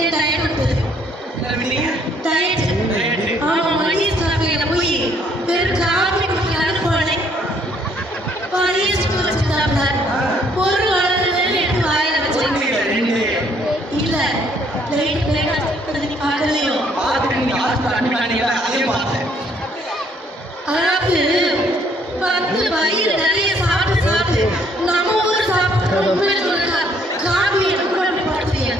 என் diet விட்டது. Diet. ஆமா, மணிஷ் காஃபில போய் வெறும் காஃபி குடிக்கலான்னு போனேன். மணிஷ் குடிச்சுட்டாப்ல. ஒரு வாரத்துல எடுத்து வாயில வச்சேன். இல்ல, லைட் லைட்டா சாப்பிடுறது பார்க்கலையோ? அதாவது 10 வயிறு நிறைய சாப்பிட்டு சாப்பிட்டு நம்ம ஊர் சாப்பிட்டு காபி கூட படுத்துறியா?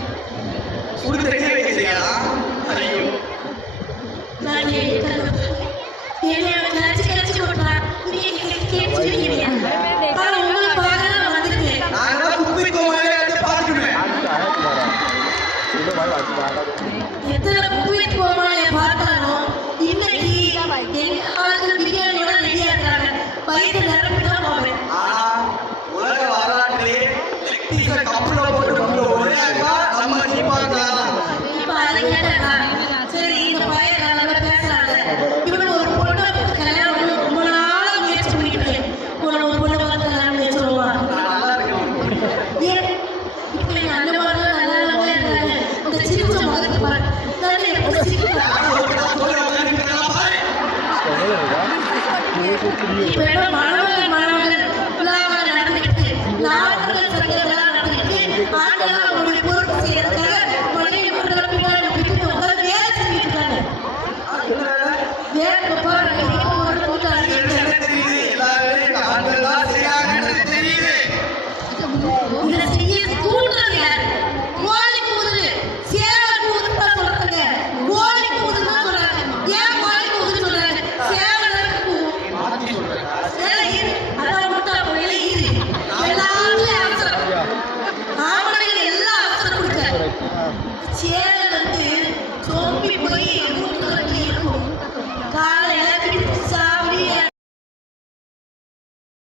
எத்தனை குப்பைக்கு போவானே பார்த்தாலும் இன்னைக்கு எங்க ஆளுக்கு பிரியாணியோட ரெடியா இருக்காங்க. வயிற்று நிரம்பி தான் போவேன். உலக வரலாற்றிலே கப்பல போட்டு இப்ப அதை கேட்டா சரி, இந்த பையன் நல்லா பேசுறாங்க. இவன் ஒரு பொண்ணை கல்யாணம் ரொம்ப நாளா முயற்சி பண்ணிட்டு ஒரு பொண்ணை பார்த்து கல்யாணம் பண்ணி சொல்லுவான். இப்ப எங்க அந்த மாதிரி நல்லா இருக்காங்க. இந்த சிரிச்ச முகத்தை பாரு. இப்ப மாணவர்கள் விழாவாக நடந்துக்கிட்டு நாடுகள் சங்கங்களாக நடந்துக்கிட்டு ஆண்களாக அவங்களுடைய பொறுப்பு செய்யறதுக்காக மனைவி மக்கள் பின்னாடி விட்டுட்டு உட்கார்ந்து வேலை செஞ்சுட்டு இருக்காங்க. வேலை போறாங்க. ஒரு கூட்டாளி இதை செய்ய தூண்டுறது யாரு? கோழி கூதுரு, சேவை கூதுன்னு தான் சொல்றாங்க. கோழி கூதுன்னு தான் சொல்றாங்க. ஏன் கோழி கூதுன்னு சொல்றாங்க? சேவை கூது. அதான் விட்டா போயில ஈரு. எல்லாத்துலயும் அவசரம். ஆம்பளைங்க எல்லாம் அவசரம் கொடுக்க. சேவை சோம்பி போய்